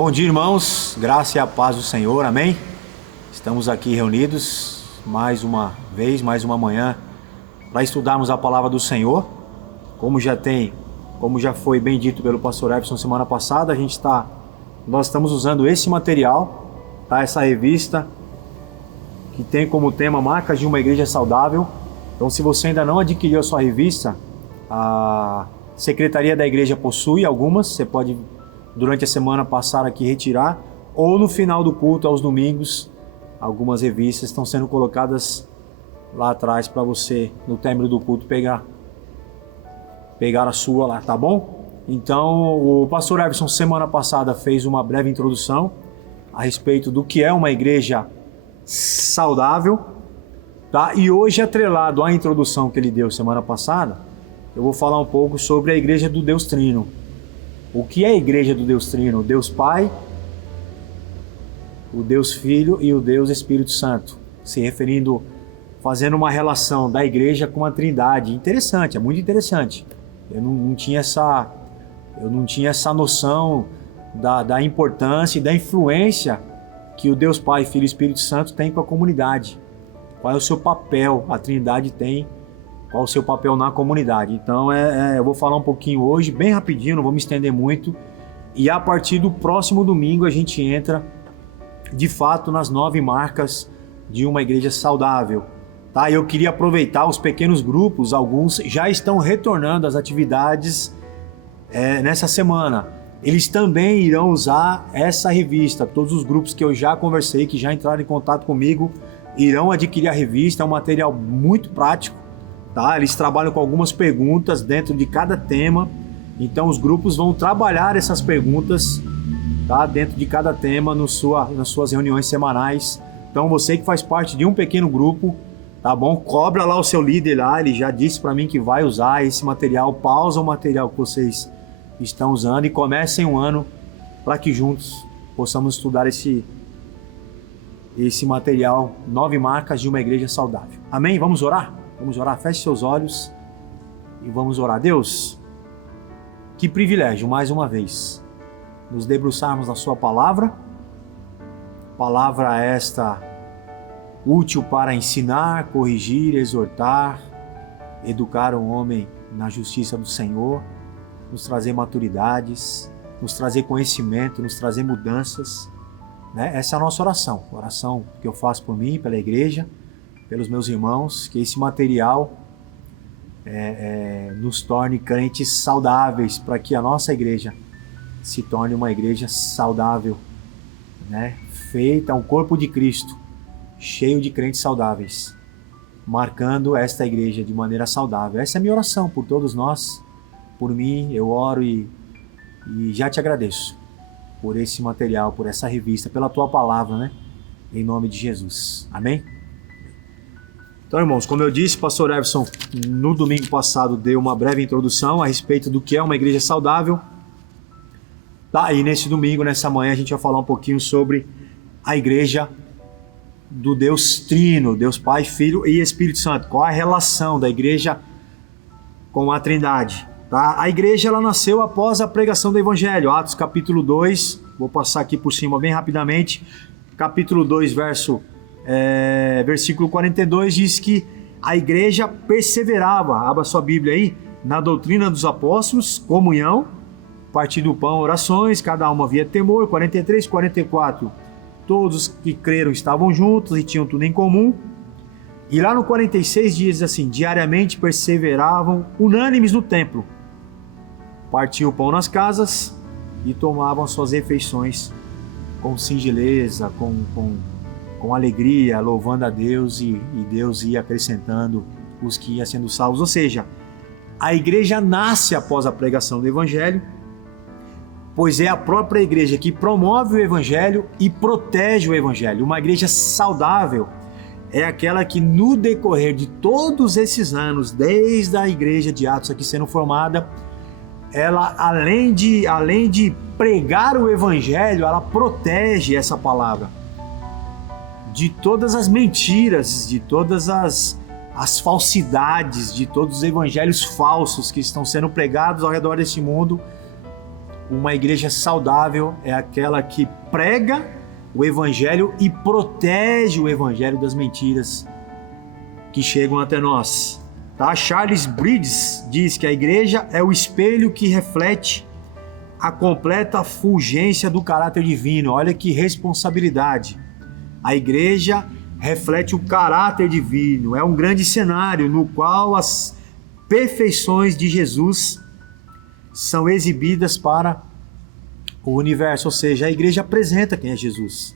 Bom dia, irmãos, graça e a paz do Senhor, amém? Estamos aqui reunidos mais uma vez, mais uma manhã, para estudarmos a palavra do Senhor. Como já foi bem dito pelo pastor Everson semana passada, nós estamos usando esse material, tá? Essa revista que tem como tema Marcas de uma Igreja Saudável. Então, se você ainda não adquiriu a sua revista, a Secretaria da Igreja possui algumas, você pode durante a semana passar aqui e retirar, ou no final do culto, aos domingos, algumas revistas estão sendo colocadas lá atrás para você, no término do culto, pegar a sua lá, tá bom? Então, o pastor Everson semana passada fez uma breve introdução a respeito do que é uma igreja saudável, tá? E hoje, atrelado à introdução que ele deu semana passada, eu vou falar um pouco sobre a igreja do Deus Trino. O que é a igreja do Deus Trino? O Deus Pai, o Deus Filho e o Deus Espírito Santo, fazendo uma relação da igreja com a Trindade. Interessante, é muito interessante. Eu não tinha essa noção da importância e da influência que o Deus Pai, Filho e Espírito Santo tem com a comunidade. Qual é o seu papel, a Trindade tem, qual o seu papel na comunidade. Então eu vou falar um pouquinho hoje, bem rapidinho, não vou me estender muito, e a partir do próximo domingo a gente entra de fato nas 9 marcas de uma igreja saudável, tá? Eu queria aproveitar os pequenos grupos, alguns já estão retornando às atividades nessa semana. Eles também irão usar essa revista. Todos os grupos que eu já conversei, que já entraram em contato comigo, irão adquirir a revista. É um material muito prático, tá? Eles trabalham com algumas perguntas dentro de cada tema, então os grupos vão trabalhar essas perguntas, tá? Dentro de cada tema nas suas reuniões semanais. Então você que faz parte de um pequeno grupo, tá bom? Cobra lá o seu líder lá, ele já disse para mim que vai usar esse material, pausa o material que vocês estão usando e comecem um ano para que juntos possamos estudar esse material, 9 marcas de uma igreja saudável. Amém? Vamos orar? Vamos orar, feche seus olhos e vamos orar. Deus, que privilégio, mais uma vez, nos debruçarmos na sua palavra esta útil para ensinar, corrigir, exortar, educar o homem na justiça do Senhor, nos trazer maturidades, nos trazer conhecimento, nos trazer mudanças, né? Essa é a nossa oração que eu faço por mim, pela igreja, pelos meus irmãos, que esse material nos torne crentes saudáveis, para que a nossa igreja se torne uma igreja saudável, né? Feita um corpo de Cristo, cheio de crentes saudáveis, marcando esta igreja de maneira saudável. Essa é a minha oração por todos nós, por mim. Eu oro e já te agradeço por esse material, por essa revista, pela tua palavra, né? Em nome de Jesus. Amém? Então, irmãos, como eu disse, pastor Everson, no domingo passado, deu uma breve introdução a respeito do que é uma igreja saudável. Tá? E nesse domingo, nessa manhã, a gente vai falar um pouquinho sobre a igreja do Deus Trino, Deus Pai, Filho e Espírito Santo. Qual a relação da igreja com a Trindade? Tá? A igreja ela nasceu após a pregação do Evangelho. Atos capítulo 2, vou passar aqui por cima bem rapidamente. Capítulo 2, versículo 42 diz que a igreja perseverava, abra sua Bíblia aí, na doutrina dos apóstolos, comunhão, partir do pão, orações, cada uma havia temor. 43, 44, todos que creram estavam juntos e tinham tudo em comum. E lá no 46 diz assim: diariamente perseveravam unânimes no templo, partiam o pão nas casas e tomavam suas refeições com singeleza, com alegria, louvando a Deus, e Deus ia acrescentando os que iam sendo salvos. Ou seja, a igreja nasce após a pregação do Evangelho, pois é a própria igreja que promove o Evangelho e protege o Evangelho. Uma igreja saudável é aquela que, no decorrer de todos esses anos, desde a igreja de Atos aqui sendo formada, ela, além de pregar o Evangelho, ela protege essa palavra de todas as mentiras, de todas as falsidades, de todos os evangelhos falsos que estão sendo pregados ao redor deste mundo. Uma igreja saudável é aquela que prega o evangelho e protege o evangelho das mentiras que chegam até nós. Tá? Charles Bridges diz que a igreja é o espelho que reflete a completa fulgência do caráter divino. Olha que responsabilidade. A igreja reflete o caráter divino. É um grande cenário no qual as perfeições de Jesus são exibidas para o universo. Ou seja, a igreja apresenta quem é Jesus.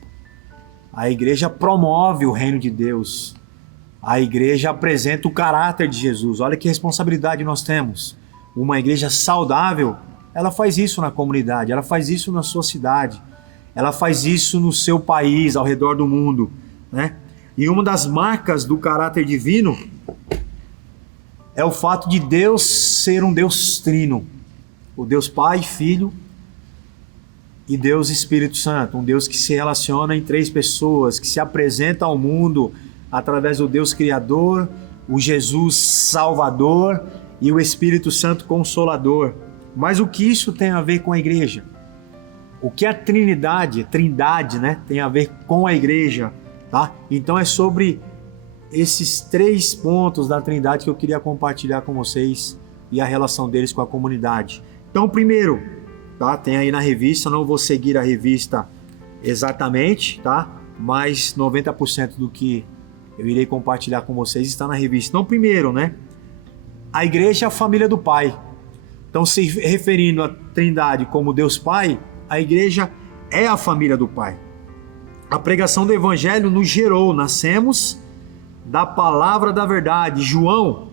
A igreja promove o reino de Deus. A igreja apresenta o caráter de Jesus. Olha que responsabilidade nós temos. Uma igreja saudável, ela faz isso na comunidade, ela faz isso na sua cidade, ela faz isso no seu país, ao redor do mundo, né? E uma das marcas do caráter divino é o fato de Deus ser um Deus trino. O Deus Pai, Filho e Deus Espírito Santo. Um Deus que se relaciona em três pessoas, que se apresenta ao mundo através do Deus Criador, o Jesus Salvador e o Espírito Santo Consolador. Mas o que isso tem a ver com a igreja? O que a Trindade, né, tem a ver com a igreja? Tá? Então é sobre esses 3 pontos da Trindade que eu queria compartilhar com vocês e a relação deles com a comunidade. Então, primeiro, tá? Tem aí na revista, não vou seguir a revista exatamente, tá? Mas 90% do que eu irei compartilhar com vocês está na revista. Então, primeiro, né? A igreja é a família do Pai. Então, se referindo à Trindade como Deus Pai, a igreja é a família do Pai. A pregação do Evangelho nos gerou, nascemos da palavra da verdade. João,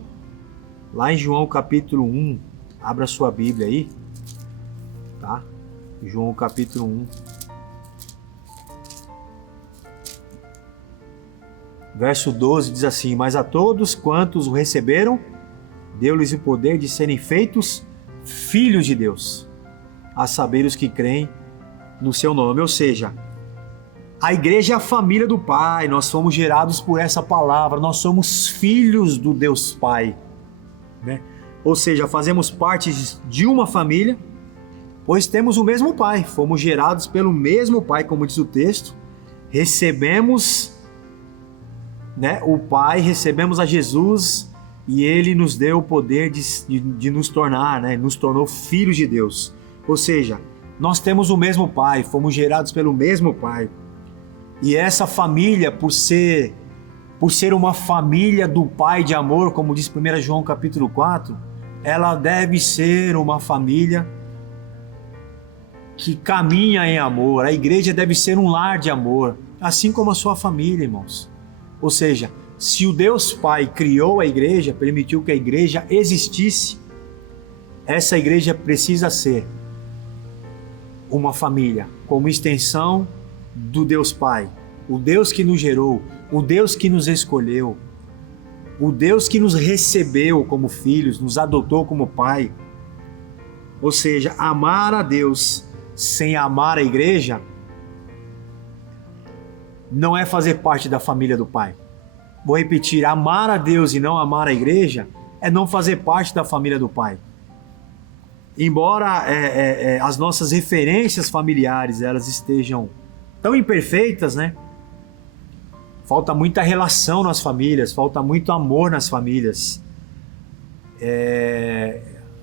lá em João capítulo 1, abra sua Bíblia aí, tá? João capítulo 1. Verso 12 diz assim: mas a todos quantos o receberam, deu-lhes o poder de serem feitos filhos de Deus, a saber os que creem no seu nome. Ou seja, a igreja é a família do Pai, nós fomos gerados por essa palavra, nós somos filhos do Deus Pai, né? Ou seja, fazemos parte de uma família, pois temos o mesmo Pai, fomos gerados pelo mesmo Pai, como diz o texto, recebemos, né, o Pai, recebemos a Jesus e Ele nos deu o poder de nos tornar, né, nos tornou filhos de Deus. Ou seja, nós temos o mesmo Pai, fomos gerados pelo mesmo Pai. E essa família, por ser uma família do Pai de amor, como diz 1 João capítulo 4, ela deve ser uma família que caminha em amor. A igreja deve ser um lar de amor, assim como a sua família, irmãos. Ou seja, se o Deus Pai criou a igreja, permitiu que a igreja existisse, essa igreja precisa ser uma família, como extensão do Deus Pai, o Deus que nos gerou, o Deus que nos escolheu, o Deus que nos recebeu como filhos, nos adotou como Pai. Ou seja, amar a Deus sem amar a igreja não é fazer parte da família do Pai. Vou repetir, amar a Deus e não amar a igreja é não fazer parte da família do Pai. Embora as nossas referências familiares elas estejam tão imperfeitas, né? Falta muita relação nas famílias, falta muito amor nas famílias.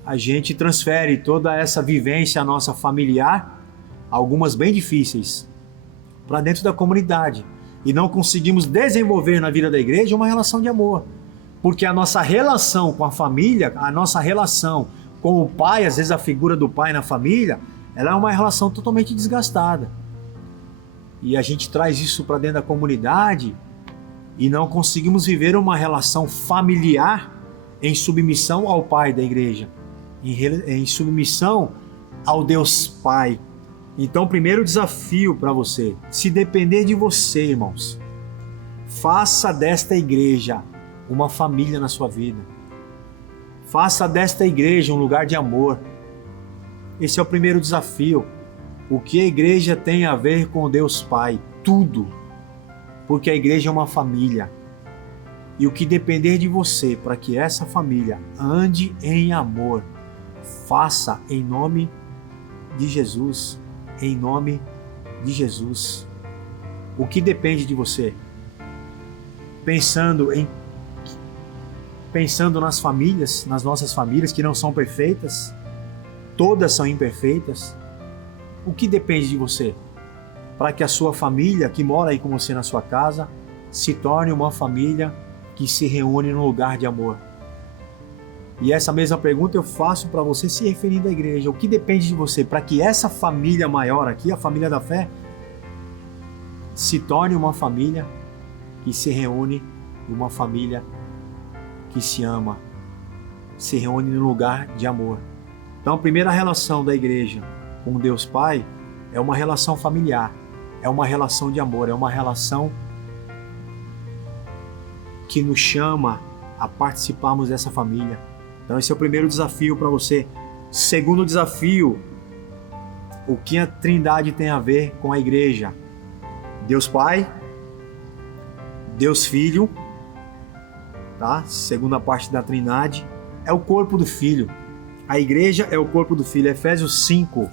A gente transfere toda essa vivência nossa familiar, algumas bem difíceis, para dentro da comunidade. E não conseguimos desenvolver na vida da igreja uma relação de amor. Porque a nossa relação com a família, a nossa relação com o pai, às vezes a figura do pai na família, ela é uma relação totalmente desgastada. E a gente traz isso para dentro da comunidade e não conseguimos viver uma relação familiar em submissão ao Pai da igreja, em submissão ao Deus Pai. Então, o primeiro desafio para você, se depender de você, irmãos, faça desta igreja uma família na sua vida. Faça desta igreja um lugar de amor. Esse é o primeiro desafio. O que a igreja tem a ver com Deus Pai? Tudo. Porque a igreja é uma família. E o que depender de você para que essa família ande em amor, faça em nome de Jesus. Em nome de Jesus. O que depende de você? Pensando nas famílias, nas nossas famílias que não são perfeitas, todas são imperfeitas. O que depende de você? Para que a sua família, que mora aí com você na sua casa, se torne uma família que se reúne num lugar de amor. E essa mesma pergunta eu faço para você se referindo à igreja. O que depende de você para que essa família maior aqui, a família da fé, se torne uma família que se reúne, uma família que se ama, se reúne num lugar de amor. Então a primeira relação da igreja com Deus Pai é uma relação familiar, é uma relação de amor, é uma relação que nos chama a participarmos dessa família. Então esse é o primeiro desafio para você. Segundo desafio, o que a Trindade tem a ver com a igreja? Deus Pai, Deus Filho, tá? Segunda parte da Trindade, é o corpo do Filho. A igreja é o corpo do Filho. Efésios 5.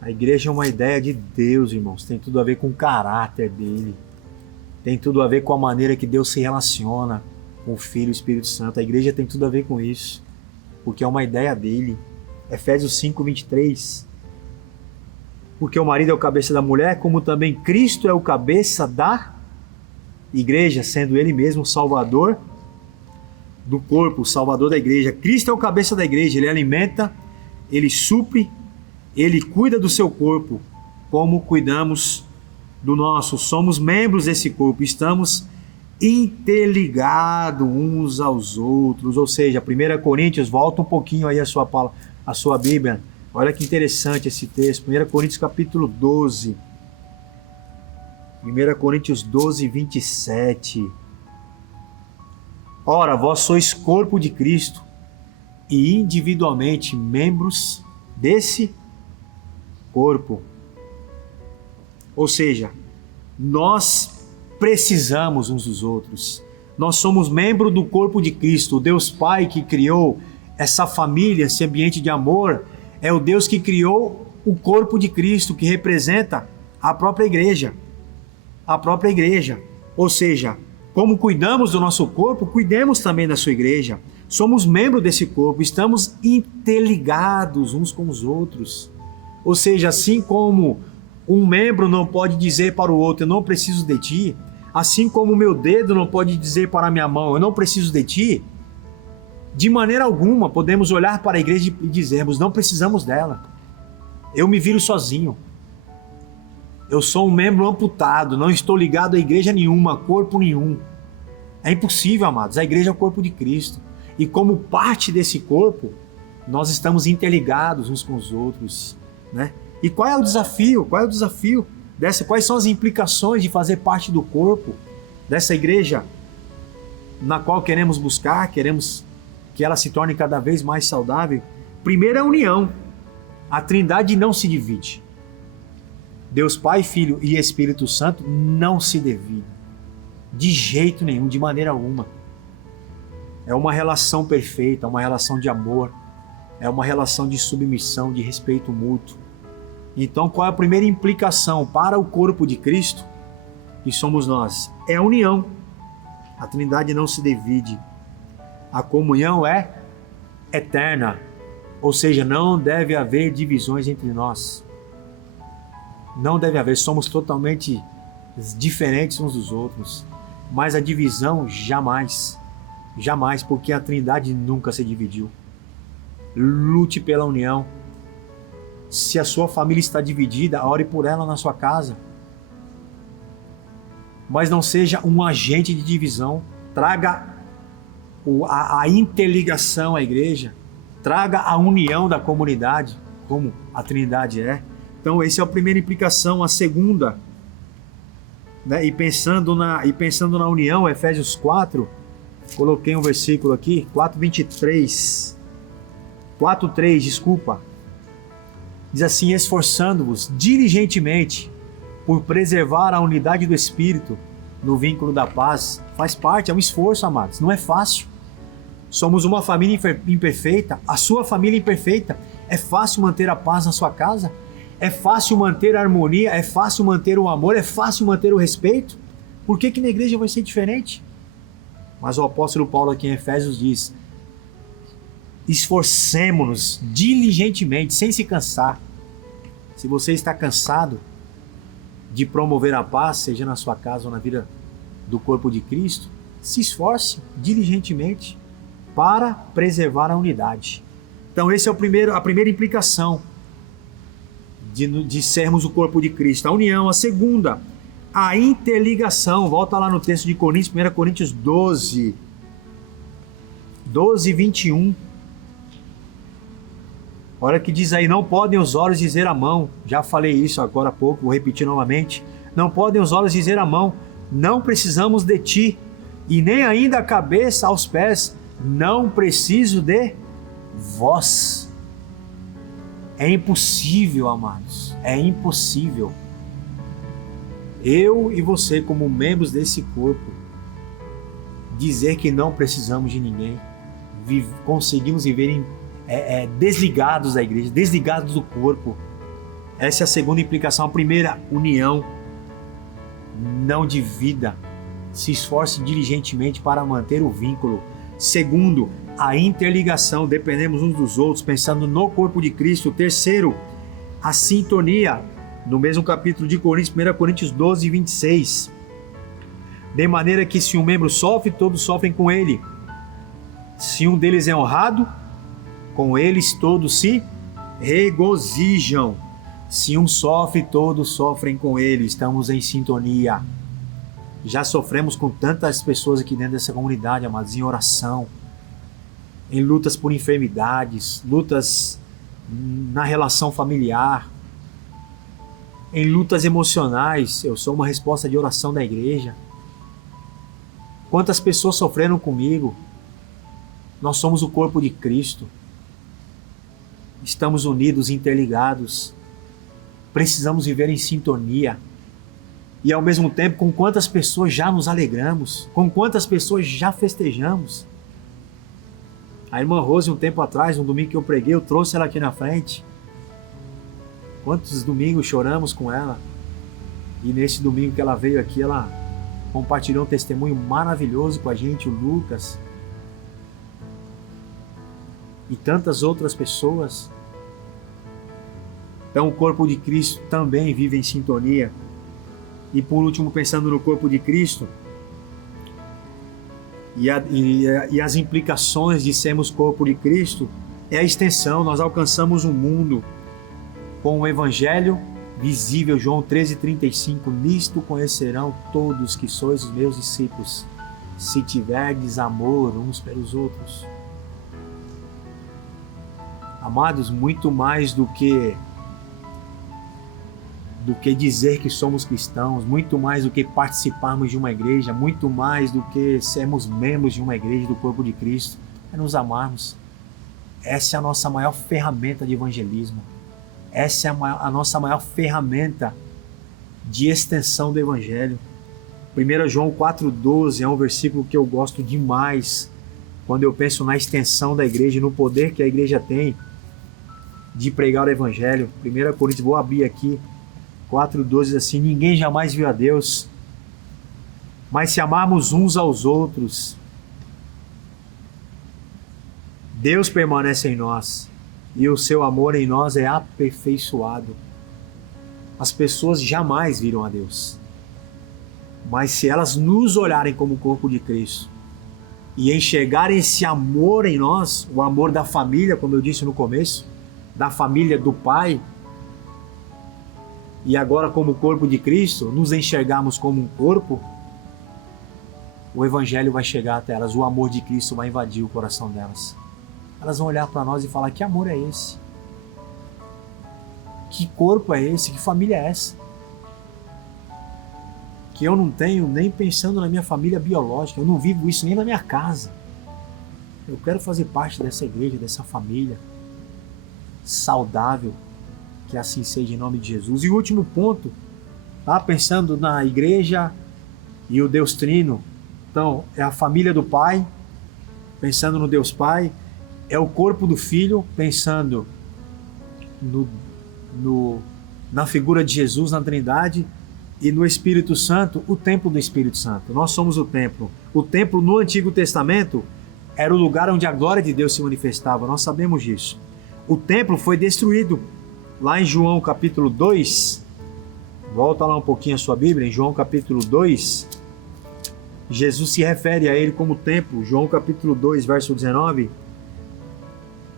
A igreja é uma ideia de Deus, irmãos. Tem tudo a ver com o caráter dele. Tem tudo a ver com a maneira que Deus se relaciona com o Filho e o Espírito Santo. A igreja tem tudo a ver com isso, porque é uma ideia dele. Efésios 5, 23. Porque o marido é o cabeça da mulher, como também Cristo é o cabeça da igreja, sendo ele mesmo o salvador do corpo, o salvador da igreja. Cristo é o cabeça da igreja, ele alimenta, ele supre, ele cuida do seu corpo, como cuidamos do nosso. Somos membros desse corpo, estamos interligados uns aos outros. Ou seja, 1 Coríntios, volta um pouquinho aí a sua Bíblia. Olha que interessante esse texto. 1 Coríntios capítulo 12. 1 Coríntios 12, 27. Ora, vós sois corpo de Cristo e individualmente membros desse corpo. Ou seja, nós precisamos uns dos outros. Nós somos membro do corpo de Cristo. O Deus Pai que criou essa família, esse ambiente de amor, é o Deus que criou o corpo de Cristo, que representa a própria igreja. A própria igreja. Ou seja, como cuidamos do nosso corpo, cuidemos também da sua igreja. Somos membros desse corpo, estamos interligados uns com os outros. Ou seja, assim como um membro não pode dizer para o outro, eu não preciso de ti, assim como o meu dedo não pode dizer para a minha mão, eu não preciso de ti, de maneira alguma podemos olhar para a igreja e dizermos, não precisamos dela. Eu me viro sozinho. Eu sou um membro amputado, não estou ligado a igreja nenhuma, corpo nenhum. É impossível, amados. A igreja é o corpo de Cristo. E como parte desse corpo, nós estamos interligados uns com os outros, né? E qual é o desafio? Qual é o desafio dessa? Quais são as implicações de fazer parte do corpo dessa igreja na qual queremos buscar, queremos que ela se torne cada vez mais saudável? Primeiro, a união. A Trindade não se divide. Deus Pai, Filho e Espírito Santo não se dividem. De jeito nenhum, de maneira alguma. É uma relação perfeita, uma relação de amor, é uma relação de submissão, de respeito mútuo. Então, qual é a primeira implicação para o corpo de Cristo, que somos nós? É a união. A Trindade não se divide. A comunhão é eterna, ou seja, não deve haver divisões entre nós. Não deve haver, somos totalmente diferentes uns dos outros. Mas a divisão jamais, jamais, porque a Trindade nunca se dividiu. Lute pela união. Se a sua família está dividida, ore por ela na sua casa. Mas não seja um agente de divisão. Traga a interligação à igreja. Traga a união da comunidade, como a Trindade é. Então, essa é a primeira implicação. A segunda, né? E pensando na união, Efésios 4, coloquei um versículo aqui, 4:23. 4:3, desculpa. Diz assim: esforçando-vos diligentemente por preservar a unidade do Espírito no vínculo da paz. Faz parte, é um esforço, amados. Não é fácil. Somos uma família imperfeita, a sua família imperfeita. É fácil manter a paz na sua casa? É fácil manter a harmonia? É fácil manter o amor? É fácil manter o respeito? Por que na igreja vai ser diferente? Mas o apóstolo Paulo aqui em Efésios diz: esforcemo-nos diligentemente, sem se cansar. Se você está cansado de promover a paz, seja na sua casa ou na vida do corpo de Cristo, se esforce diligentemente para preservar a unidade. Então essa é a primeira implicação de sermos o corpo de Cristo, a união. A segunda, a interligação. Volta lá no texto de Coríntios, 1 Coríntios 12, 21. Olha que diz aí: não podem os olhos dizer à mão, já falei isso agora há pouco, vou repetir novamente, não podem os olhos dizer à mão, não precisamos de ti, e nem ainda a cabeça aos pés, não preciso de vós. É impossível, amados, é impossível. Eu e você, como membros desse corpo, dizer que não precisamos de ninguém, conseguimos viver desligados da igreja, desligados do corpo. Essa é a segunda implicação. A primeira, união. Não divida, se esforce diligentemente para manter o vínculo. Segundo, a interligação, dependemos uns dos outros, pensando no corpo de Cristo. Terceiro, a sintonia, no mesmo capítulo de Coríntios, 1 Coríntios 12, 26. De maneira que se um membro sofre, todos sofrem com ele. Se um deles é honrado, com eles todos se regozijam. Se um sofre, todos sofrem com ele. Estamos em sintonia. Já sofremos com tantas pessoas aqui dentro dessa comunidade, amados, em oração, em lutas por enfermidades, lutas na relação familiar, em lutas emocionais. Eu sou uma resposta de oração da igreja. Quantas pessoas sofreram comigo? Nós somos o corpo de Cristo. Estamos unidos, interligados. Precisamos viver em sintonia. E ao mesmo tempo, com quantas pessoas já nos alegramos, com quantas pessoas já festejamos. A irmã Rose, um tempo atrás, um domingo que eu preguei, eu trouxe ela aqui na frente. Quantos domingos choramos com ela. E nesse domingo que ela veio aqui, ela compartilhou um testemunho maravilhoso com a gente, o Lucas. E tantas outras pessoas. Então o corpo de Cristo também vive em sintonia. E por último, pensando no corpo de Cristo e as implicações de sermos corpo de Cristo, é a extensão. Nós alcançamos o mundo com o Evangelho visível. João 13,35. Nisto conhecerão todos que sois os meus discípulos, se tiverdes amor uns pelos outros. Amados, muito mais do que dizer que somos cristãos, muito mais do que participarmos de uma igreja, muito mais do que sermos membros de uma igreja do corpo de Cristo, é nos amarmos. Essa é a nossa maior ferramenta de evangelismo. Essa é a nossa maior ferramenta de extensão do Evangelho. 1 João 4,12 é um versículo que eu gosto demais quando eu penso na extensão da igreja e no poder que a igreja tem de pregar o Evangelho. 1 Coríntios, vou abrir aqui, 4,12 diz assim: ninguém jamais viu a Deus, mas se amarmos uns aos outros, Deus permanece em nós e o seu amor em nós é aperfeiçoado. As pessoas jamais viram a Deus, mas se elas nos olharem como corpo de Cristo e enxergarem esse amor em nós, o amor da família, como eu disse no começo, da família do Pai, e agora como corpo de Cristo, nos enxergarmos como um corpo, o Evangelho vai chegar até elas, o amor de Cristo vai invadir o coração delas. Elas vão olhar para nós e falar: que amor é esse? Que corpo é esse? Que família é essa? Que eu não tenho nem pensando na minha família biológica, eu não vivo isso nem na minha casa. Eu quero fazer parte dessa igreja, dessa família saudável, que assim seja em nome de Jesus. E o último ponto, tá? Pensando na igreja e o Deus Trino, então é a família do Pai, pensando no Deus Pai, é o corpo do Filho, pensando na figura de Jesus, na Trindade, e no Espírito Santo, o templo do Espírito Santo. Nós somos o templo. O templo no Antigo Testamento era o lugar onde a glória de Deus se manifestava, nós sabemos disso. O templo foi destruído. Lá em João capítulo 2, volta lá um pouquinho a sua Bíblia, em João capítulo 2, Jesus se refere a ele como templo. João capítulo 2, verso 19,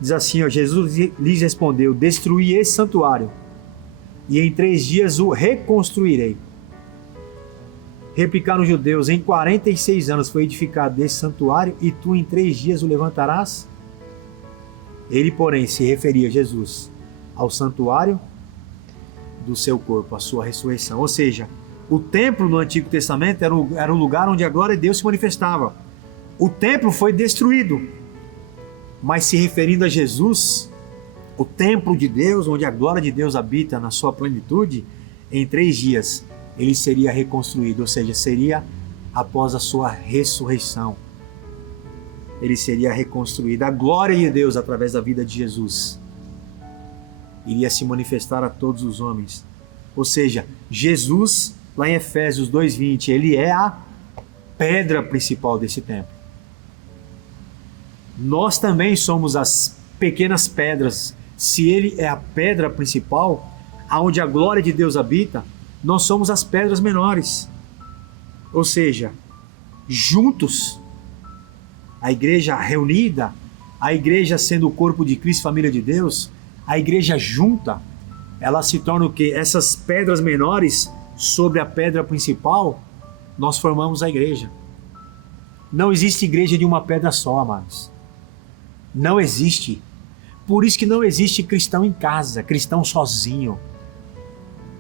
diz assim, ó, Jesus lhes respondeu, destruí esse santuário, e em 3 dias o reconstruirei. Replicaram os judeus, em 46 anos foi edificado esse santuário, e tu em 3 dias o levantarás? Ele, porém, se referia, Jesus, ao santuário do seu corpo, a sua ressurreição. Ou seja, o templo no Antigo Testamento era o lugar onde a glória de Deus se manifestava. O templo foi destruído, mas se referindo a Jesus, o templo de Deus, onde a glória de Deus habita na sua plenitude, em 3 dias ele seria reconstruído, ou seja, seria após a sua ressurreição. Ele seria reconstruído. A glória de Deus, através da vida de Jesus, iria se manifestar a todos os homens. Ou seja, Jesus, lá em Efésios 2:20, ele é a pedra principal desse templo. Nós também somos as pequenas pedras. Se ele é a pedra principal, aonde a glória de Deus habita, nós somos as pedras menores. Ou seja, juntos, a igreja reunida, a igreja sendo o corpo de Cristo, família de Deus, a igreja junta, ela se torna o quê? Essas pedras menores sobre a pedra principal, nós formamos a igreja. Não existe igreja de uma pedra só, amados. Não existe. Por isso que não existe cristão em casa, cristão sozinho.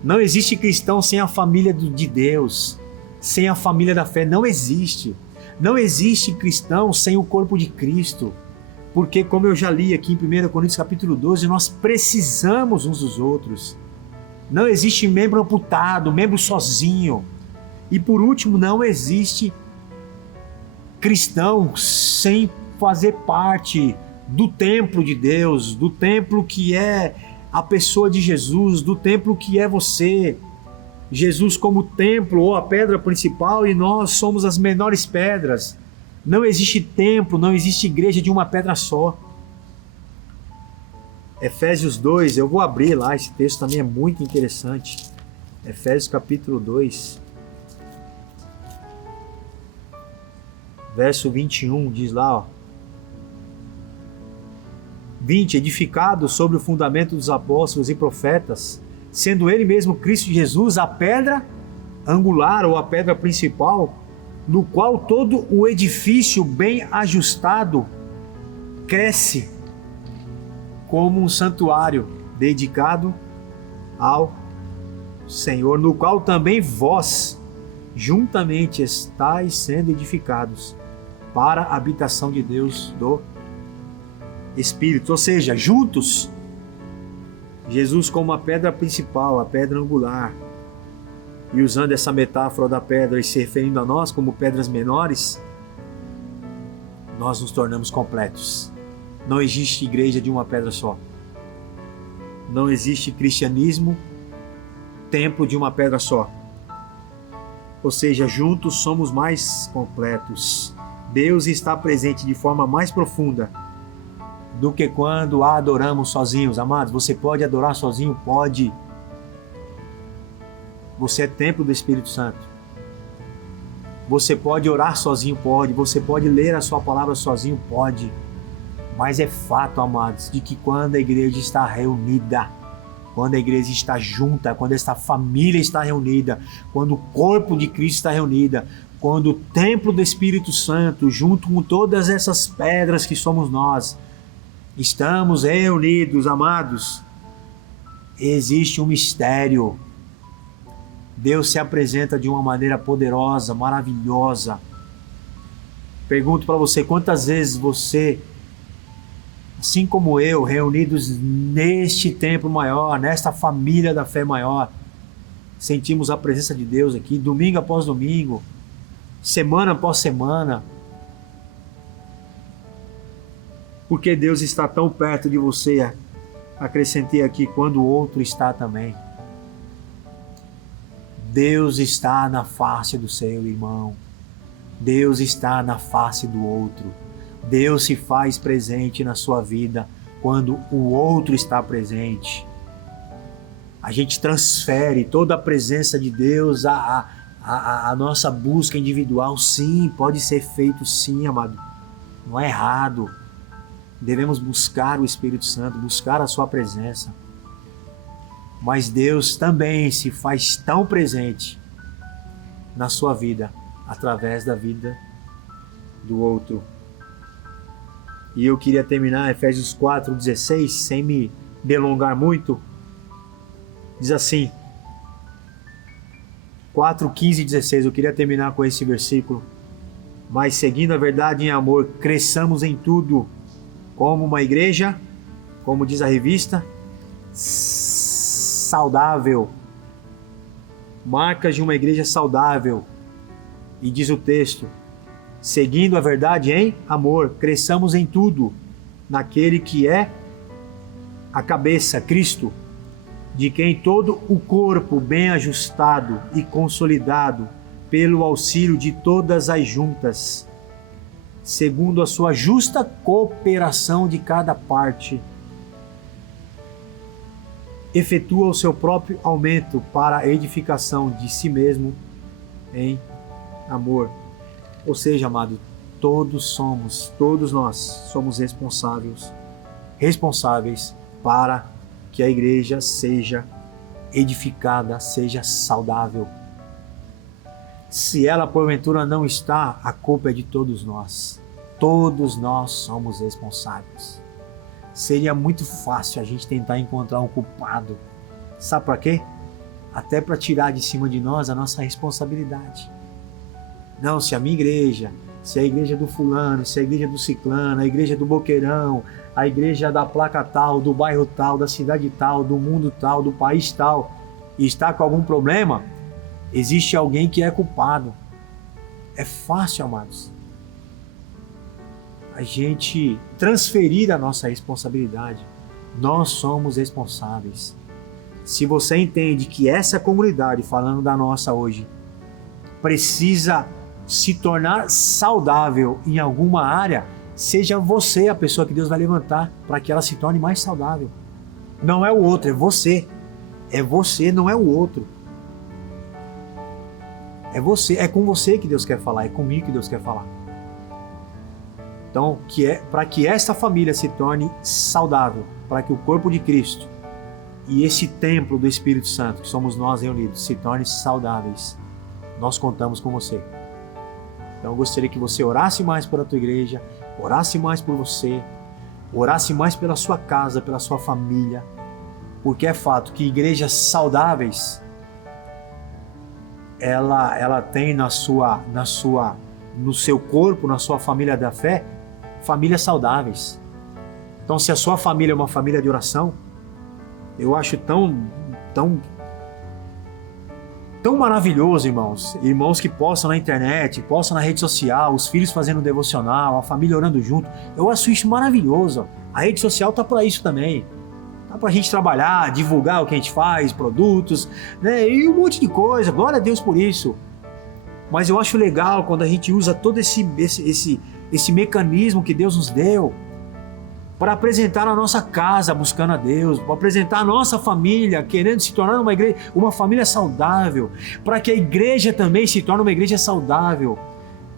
Não existe cristão sem a família de Deus, sem a família da fé. Não existe. Não existe cristão sem o corpo de Cristo. Porque, como eu já li aqui em 1 Coríntios capítulo 12, nós precisamos uns dos outros. Não existe membro amputado, membro sozinho. E por último, não existe cristão sem fazer parte do templo de Deus, do templo que é a pessoa de Jesus, do templo que é você. Jesus como templo ou a pedra principal, e nós somos as menores pedras. Não existe templo, não existe igreja de uma pedra só. Efésios 2, eu vou abrir lá, esse texto também é muito interessante. Efésios capítulo 2, verso 21, diz lá, ó. 20, edificado sobre o fundamento dos apóstolos e profetas, sendo ele mesmo Cristo Jesus a pedra angular ou a pedra principal, no qual todo o edifício bem ajustado cresce como um santuário dedicado ao Senhor, no qual também vós juntamente estáis sendo edificados para a habitação de Deus do Espírito. Ou seja, juntos, Jesus como a pedra principal, a pedra angular, e usando essa metáfora da pedra e se referindo a nós como pedras menores, nós nos tornamos completos. Não existe igreja de uma pedra só. Não existe cristianismo, templo de uma pedra só. Ou seja, juntos somos mais completos. Deus está presente de forma mais profunda do que quando a adoramos sozinhos. Amados, você pode adorar sozinho? Pode. Você é templo do Espírito Santo. Você pode orar sozinho? Pode. Você pode ler a sua palavra sozinho? Pode. Mas é fato, amados, de que quando a igreja está reunida, quando a igreja está junta, quando esta família está reunida, quando o corpo de Cristo está reunida, quando o templo do Espírito Santo, junto com todas essas pedras que somos nós, estamos reunidos, amados, existe um mistério. Deus se apresenta de uma maneira poderosa, maravilhosa. Pergunto para você, quantas vezes você, assim como eu, reunidos neste templo maior, nesta família da fé maior, sentimos a presença de Deus aqui, domingo após domingo, semana após semana. Porque Deus está tão perto de você, acrescentei aqui, quando o outro está também. Deus está na face do seu irmão. Deus está na face do outro. Deus se faz presente na sua vida quando o outro está presente. A gente transfere toda a presença de Deus à nossa busca individual. Sim, pode ser feito sim, amado. Não é errado. Devemos buscar o Espírito Santo, buscar a sua presença. Mas Deus também se faz tão presente na sua vida, através da vida do outro. E eu queria terminar Efésios 4:16, sem me delongar muito. Diz assim, 4:15 e 16, eu queria terminar com esse versículo. Mas seguindo a verdade em amor, cresçamos em tudo, como uma igreja, como diz a revista, saudável. Marcas de uma igreja saudável. E diz o texto, seguindo a verdade em amor, cresçamos em tudo, naquele que é a cabeça, Cristo, de quem todo o corpo bem ajustado e consolidado pelo auxílio de todas as juntas, segundo a sua justa cooperação de cada parte, efetua o seu próprio aumento para a edificação de si mesmo em amor. Ou seja, amado, todos nós somos responsáveis para que a igreja seja edificada, seja saudável. Se ela porventura não está, a culpa é de todos nós. Todos nós somos responsáveis. Seria muito fácil a gente tentar encontrar um culpado. Sabe para quê? Até para tirar de cima de nós a nossa responsabilidade. Não, se a minha igreja, se a igreja do fulano, se a igreja do ciclano, a igreja do boqueirão, a igreja da placa tal, do bairro tal, da cidade tal, do mundo tal, do país tal, e está com algum problema, existe alguém que é culpado. É fácil, amados, a gente transferir a nossa responsabilidade. Nós somos responsáveis. Se você entende que essa comunidade, falando da nossa hoje, precisa se tornar saudável em alguma área, seja você a pessoa que Deus vai levantar para que ela se torne mais saudável. Não é o outro, é você. É você, não é o outro. É você, é com você que Deus quer falar, é comigo que Deus quer falar. Então, para que esta família se torne saudável, para que o corpo de Cristo e esse templo do Espírito Santo, que somos nós reunidos, se tornem saudáveis, nós contamos com você. Então eu gostaria que você orasse mais pela tua igreja, orasse mais por você, orasse mais pela sua casa, pela sua família, porque é fato que igrejas saudáveis, ela tem no seu corpo, na sua família da fé, famílias saudáveis. Então, se a sua família é uma família de oração, eu acho tão maravilhoso, irmãos que postam na internet, postam na rede social, os filhos fazendo devocional, a família orando junto. Eu acho isso maravilhoso. A rede social tá para isso também. Tá pra gente trabalhar, divulgar o que a gente faz, produtos, né? E um monte de coisa. Glória a Deus por isso. Mas eu acho legal quando a gente usa todo esse mecanismo que Deus nos deu para apresentar a nossa casa buscando a Deus, para apresentar a nossa família querendo se tornar uma família saudável, para que a igreja também se torne uma igreja saudável.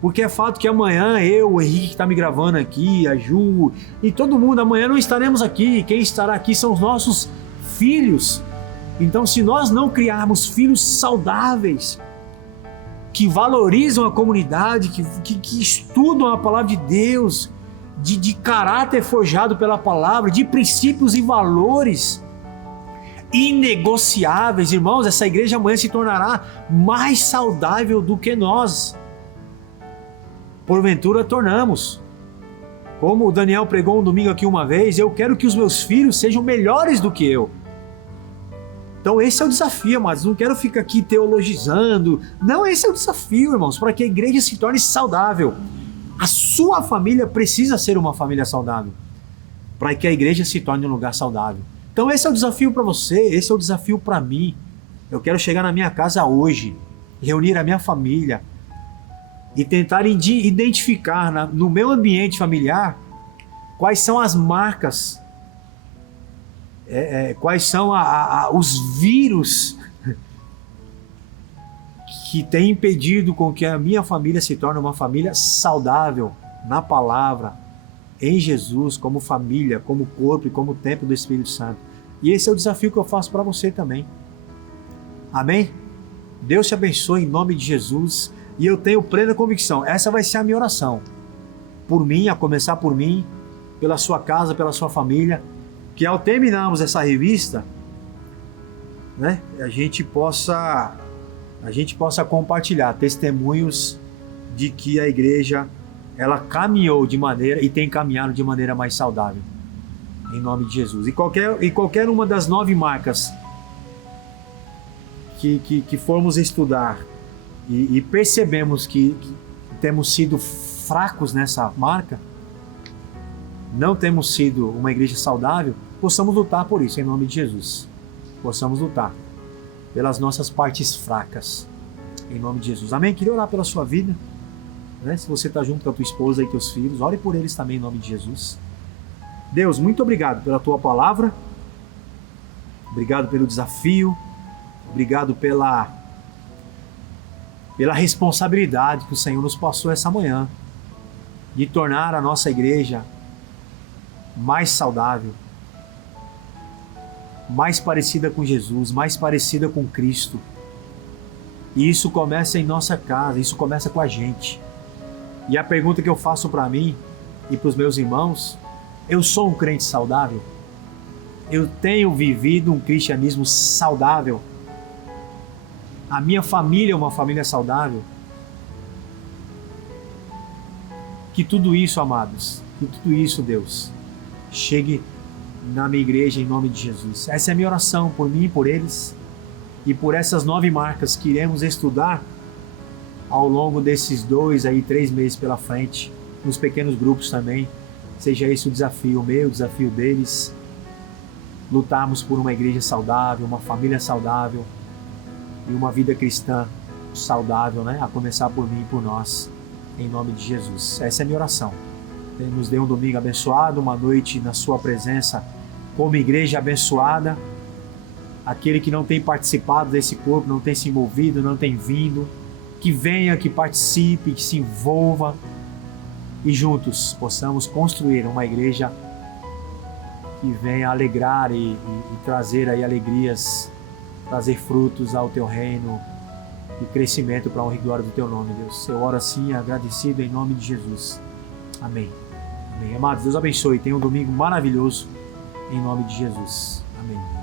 Porque é fato que amanhã eu, o Henrique que está me gravando aqui, a Ju e todo mundo, amanhã não estaremos aqui. Quem estará aqui são os nossos filhos. Então, se nós não criarmos filhos saudáveis, que valorizam a comunidade, que estudam a palavra de Deus, de caráter forjado pela palavra, de princípios e valores inegociáveis, irmãos, essa igreja amanhã se tornará mais saudável do que nós porventura tornamos. Como o Daniel pregou um domingo aqui uma vez, eu quero que os meus filhos sejam melhores do que eu. Então esse é o desafio, mas não quero ficar aqui teologizando. Não, esse é o desafio, irmãos, para que a igreja se torne saudável. A sua família precisa ser uma família saudável. para que a igreja se torne um lugar saudável. Então esse é o desafio para você, esse é o desafio para mim. Eu quero chegar na minha casa hoje, reunir a minha família e tentar identificar no meu ambiente familiar quais são as marcas, quais são os vírus que têm impedido com que a minha família se torne uma família saudável na palavra, em Jesus, como família, como corpo e como templo do Espírito Santo. E esse é o desafio que eu faço para você também. Amém? Deus te abençoe em nome de Jesus. E eu tenho plena convicção, essa vai ser a minha oração. Por mim, a começar por mim, pela sua casa, pela sua família, que ao terminarmos essa revista, né, a gente possa compartilhar testemunhos de que a igreja ela caminhou de maneira e tem caminhado de maneira mais saudável, em nome de Jesus. E qualquer uma das 9 marcas que formos estudar e percebemos que temos sido fracos nessa marca, não temos sido uma igreja saudável, possamos lutar por isso, em nome de Jesus. Possamos lutar pelas nossas partes fracas, em nome de Jesus. Amém? Queria orar pela sua vida, né? Se você está junto com a tua esposa e teus filhos, ore por eles também, em nome de Jesus. Deus, muito obrigado pela tua palavra, obrigado pelo desafio, obrigado pela responsabilidade que o Senhor nos passou essa manhã, de tornar a nossa igreja mais saudável, mais parecida com Jesus, mais parecida com Cristo. E isso começa em nossa casa, isso começa com a gente. E a pergunta que eu faço para mim e para os meus irmãos: eu sou um crente saudável? Eu tenho vivido um cristianismo saudável? A minha família é uma família saudável? Que tudo isso, amados, que tudo isso, Deus, chegue na minha igreja em nome de Jesus. Essa é a minha oração por mim e por eles, e por essas 9 marcas que iremos estudar ao longo desses 3 meses pela frente, nos pequenos grupos também. Seja esse o desafio meu, o desafio deles, lutarmos por uma igreja saudável, uma família saudável e uma vida cristã saudável, né? A começar por mim e por nós, em nome de Jesus. Essa é a minha oração. Nos dê um domingo abençoado, uma noite na sua presença como igreja abençoada. Aquele que não tem participado desse corpo, não tem se envolvido, não tem vindo, que venha, que participe, que se envolva, e juntos possamos construir uma igreja que venha alegrar e trazer aí alegrias, trazer frutos ao teu reino e crescimento para a honra e glória do teu nome, Deus. Eu oro assim, agradecido em nome de Jesus. Amém. Amém. Amados, Deus abençoe. Tenha um domingo maravilhoso em nome de Jesus. Amém.